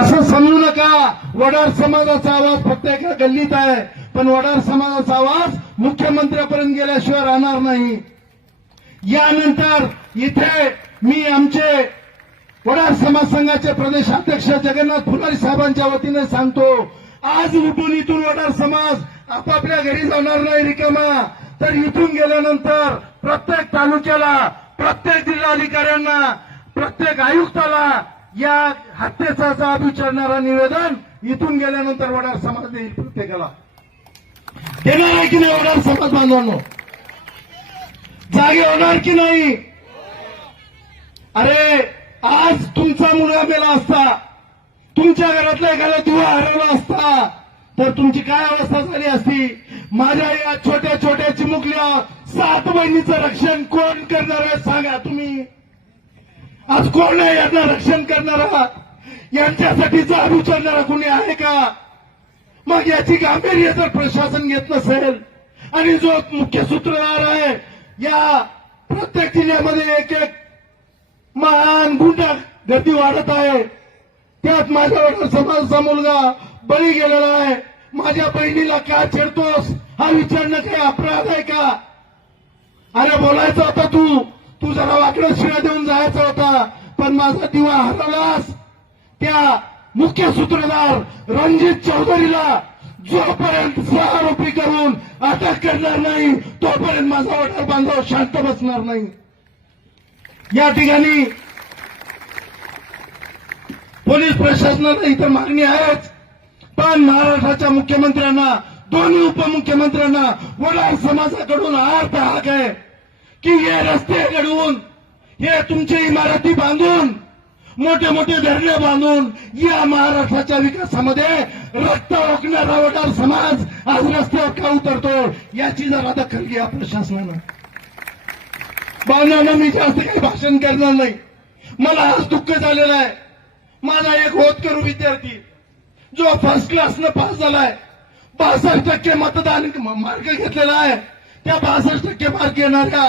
असं समजू नका वडार समाजाचा आवाज फक्त एका गल्लीत आहे पण वडार समाजाचा आवाज मुख्यमंत्र्यापर्यंत गेल्याशिवाय राहणार नाही यानंतर इथे मी आमचे वडार समाज संघाचे प्रदेशाध्यक्ष जगन्नाथ फुलारी साहेबांच्या वतीने सांगतो आज उठून इथून वडार समाज आपापल्या घरी जाणार नाही रिकामा तर इथून गेल्यानंतर प्रत्येक तालुक्याला प्रत्येक जिल्हाधिकाऱ्यांना प्रत्येक आयुक्ताला या हत्येचा जाब विचारणारा निवेदन इथून गेल्यानंतर वडार समाज देईल प्रत्येकाला देणार आहे की नाही वडार समाज बांधवांनो जागे होणार की नाही अरे आज तुमचा मुलगा गेला असता तुमच्या घरातला एखादा दुवा हरवला असता तर तुमची काय अवस्था झाली असती माझ्या या छोट्या छोट्या चिमुकल्या सात बहिणीचं रक्षण कोण करणार आहे सांगा तुम्ही आज कोण आहे यांना रक्षण करणारा यांच्यासाठी जाब विचारणारा कोणी आहे का मग याची गांभीर्य जर प्रशासन घेत नसेल आणि जो मुख्य सूत्रधार आहे या प्रत्येक जिल्ह्यामध्ये एक एक महान गुंड गती वाढत आहे त्यात माझ्यावर समाजाचा मुलगा बळी गेलेला आहे माझ्या बहिणीला का छेडतोस हा विचारणं काही अपराध आहे का अरे बोलायचं आता तू तू जरा वाकडं शिळा देऊन जायचा होता पण माझा दिवा हरवलास त्या मुख्य सूत्रधार रणजित चौधरीला जोपर्यंत सहारोपी करून अटक करणार नाही तोपर्यंत माझा ऑर्डर बांधव शांत बसणार नाही या ठिकाणी पोलीस प्रशासनाला इतर मागणी आहेच पण महाराष्ट्राच्या मुख्यमंत्र्यांना दोन्ही उपमुख्यमंत्र्यांना वडार समाजाकडून आर्थ हाक आहे की हे रस्ते घडवून हे तुमच्या इमारती बांधून मोठे मोठे धरणे बांधून या महाराष्ट्राच्या विकासामध्ये रक्त ओकणारा वडार समाज आज रस्त्यावर का उतरतो याची जरा दखल घ्या प्रशासनानं बावनानं मी जास्त काही भाषण करणार नाही मला आज दुःख झालेलं आहे माझा एक होत करू विद्यार्थी जो फर्स्ट क्लासनं पास झालाय बासष्ट टक्के मतदान मार्ग घेतलेला आहे त्या बासष्ट टक्के मार्क येणाऱ्या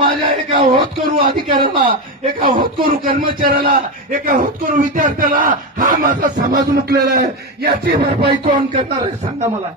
माझ्या एका होतकरू अधिकाऱ्याला एका होतकरू कर्मचाऱ्याला एका होतकरू विद्यार्थ्याला हा माझा समाज मुकलेला आहे याची भरपाई कोण करणार आहे सांगा मला